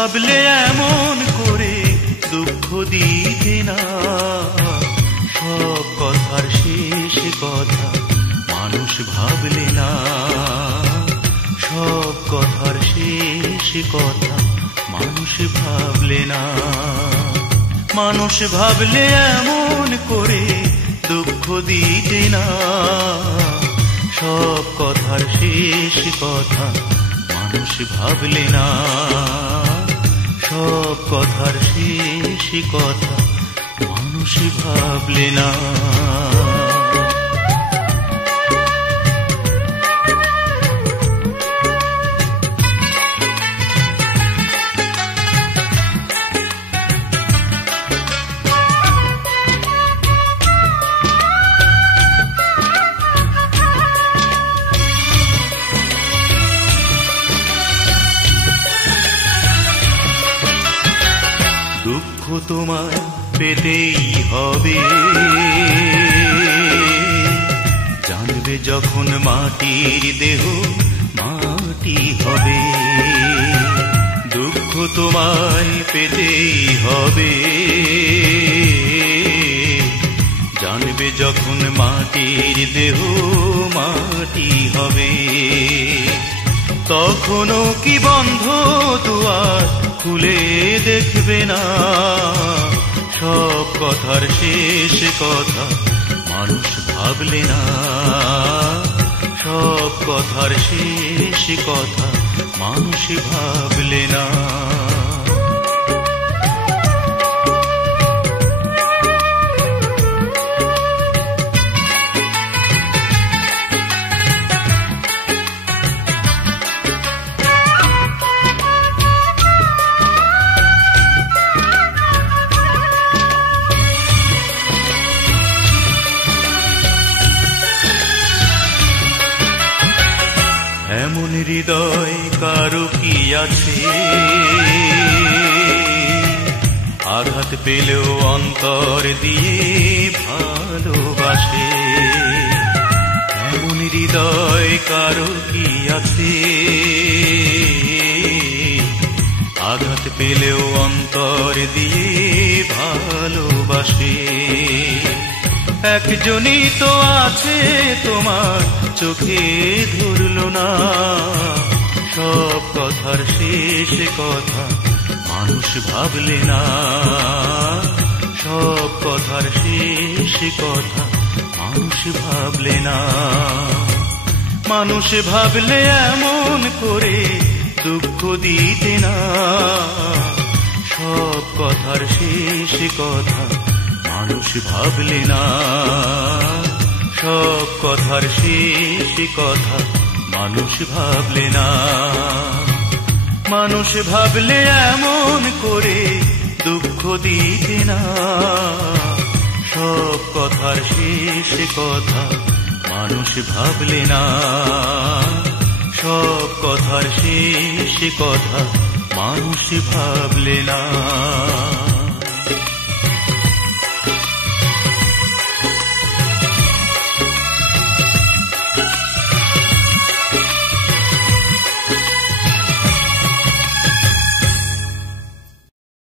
ভাবলে এমন করে দুঃখ দিতে না, সব কথার শেষ কথা মানুষ ভাবলে না, সব কথার শেষ কথা মানুষ ভাবলে না। মানুষ ভাবলে এমন করে দুঃখ দিতে না, সব কথার শেষ কথা মানুষ ভাবলে না, সব কথার শেষ কথা মানুষ ভাবলে না। দুঃখ তোমায় পেতেই হবে, জানবে যখন মাটির দেহ মাটি হবে। দুঃখ তোমায় পেতেই হবে, জানবে যখন মাটির দেহ মাটি হবে। তখনও কি বন্ধ দুয়ার খুলে দেখবে না, সব কথার শেষ কথা মানুষ ভাবলে না, সব কথার শেষ কথা মানুষ ভাবলে না। এমন হৃদয় কারো কি আছে, আঘাত পেলেও অন্তর দিয়ে ভালোবাসে। এমন হৃদয় কারো কি আছে, আঘাত পেলেও অন্তর দিয়ে ভালোবাসে। একজনই তো আছে তোমার চোখে ধরলো না, সব কথার শেষ কথা মানুষ ভাবলে না, সব কথার শেষ কথা মানুষ ভাবলে না। মানুষ ভাবলে এমন করে দুঃখ দিতে না, সব কথার শেষ কথা মানুষ ভাবলে না, সব কথার শেষ কথা মানুষ ভাবলে না। মানুষ ভাবলে এমন করে দুঃখ দিতে না, সব কথার শেষ কথা মানুষ ভাবলে না, সব কথার শেষ কথা মানুষ ভাবলে না।